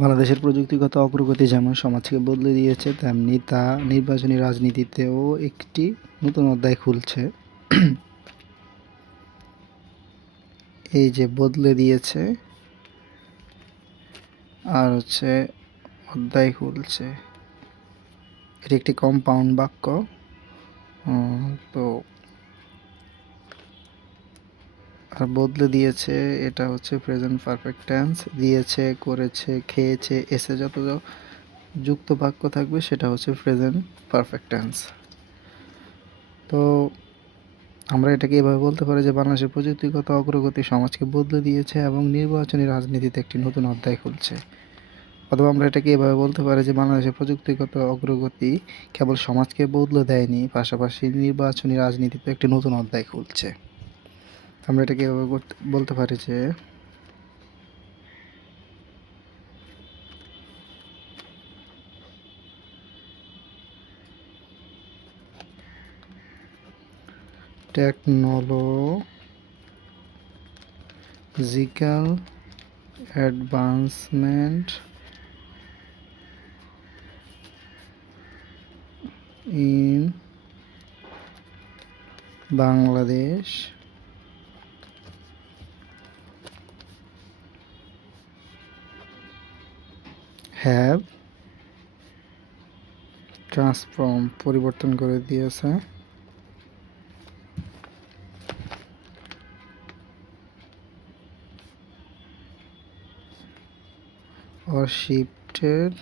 বাংলাদেশের প্রযুক্তিগত অগ্রগতি যেমন সমাজকে বদলে দিয়েছে, তেমনি তা নির্বাচনী রাজনীতিতেও একটি নতুন অধ্যায় খুলছে। এই যে বদলে দিয়েছে আর হচ্ছে অধ্যায় খুলছে, এটি একটি কম্পাউন্ড বাক্য। তো আর বদলে দিয়েছে এটা হচ্ছে প্রেজেন্ট পারফেক্ট টেন্স। দিয়েছে, করেছে, খেয়েছে, এসে যত যুক্ত বাক্য থাকবে সেটা হচ্ছে প্রেজেন্ট পারফেক্ট টেন্স। তো আমরা এটাকে এভাবে বলতে পারি যে বাংলাদেশের প্রযুক্তিগত অগ্রগতি সমাজকে বদলে দিয়েছে এবং নির্বাচনী রাজনীতিতে একটি নতুন অধ্যায় খুলছে। অথবা আমরা এটাকে এভাবে বলতে পারি যে বাংলাদেশের প্রযুক্তিগত অগ্রগতি কেবল সমাজকে বদলে দেয়নি, পাশাপাশি নির্বাচনী রাজনীতিতে একটি নতুন অধ্যায় খুলছে। আমরা এটাকে এভাবে বলতে পারি যে technological advancement in Bangladesh have transform পরিবর্তন করে দিয়েছে or shifted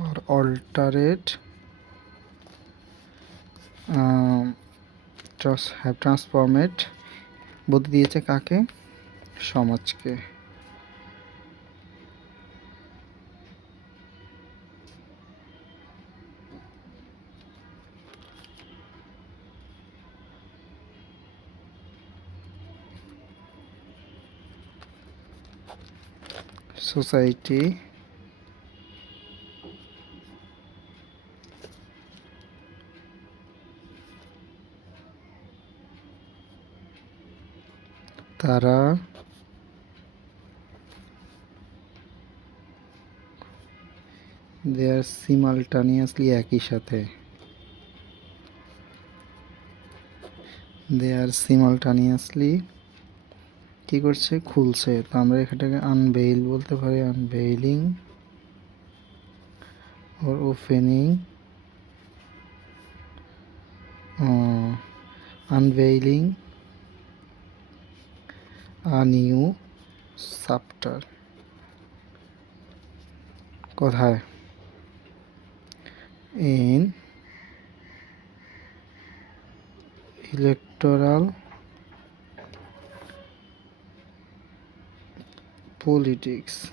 or altered have transformed বদলে দিয়েছে কাকে? সমাজকে। সোসাইটি তারা দে আর সিমালটানিয়াসলি একই সাথে কি করছে? খুলছে। তো আমরা এখানটাকে আনভেইল বলতে পারি, আনভেইলিং or opening, unveiling a new chapter। কোথায়? in electoral politics।